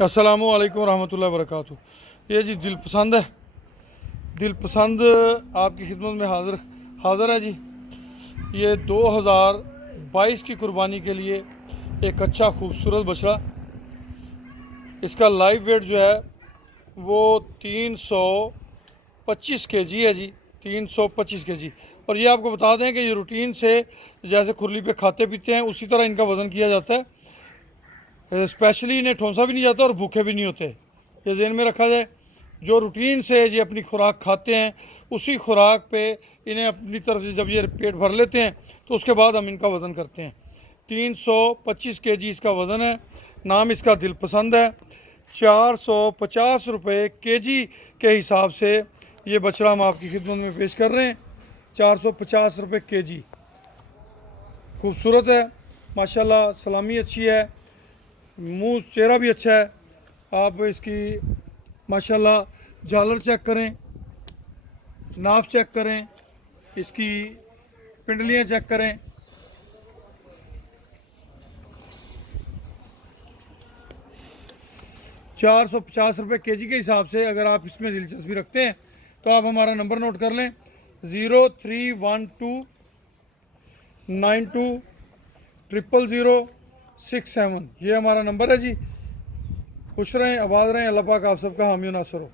अस्सलामु अलैकुम रहमतुल्लाहि वबरकातुहू। ये जी दिलपसंद है, दिलपसंद आपकी खिदमत में हाज़िर है जी। ये 2022 की कुर्बानी के लिए एक अच्छा खूबसूरत बछड़ा। इसका लाइव वेट जो है वो 325 केजी है जी, 325 केजी। और ये आपको बता दें कि ये रूटीन से जैसे खुरली पे खाते पीते हैं उसी तरह इनका वज़न किया जाता है। स्पेशली इन्हें ठोंसा भी नहीं जाता और भूखे भी नहीं होते। ये ज़हन में रखा जाए, जो रूटीन से ये अपनी खुराक खाते हैं उसी खुराक पे इन्हें अपनी तरफ से जब ये पेट भर लेते हैं तो उसके बाद हम इनका वज़न करते हैं। 325 केजी इसका वज़न है। नाम इसका दिलपसंद है। 450 रुपये केजी के हिसाब से ये बछड़ा हम आपकी खिदमत में पेश कर रहे हैं। 450 रुपये केजी। खूबसूरत है माशाल्लाह, सलामी अच्छी है, मुंह चेहरा भी अच्छा है। आप इसकी माशाल्लाह झालर चेक करें, नाफ चेक करें, इसकी पिंडलियाँ चेक करें। ₹450 केजी के हिसाब से अगर आप इसमें दिलचस्पी रखते हैं तो आप हमारा नंबर नोट कर लें, 031292000067। ये हमारा नंबर है जी। खुश रहें, आबाद रहें। अल्लाह पाक आप सबका हामी नासर हो।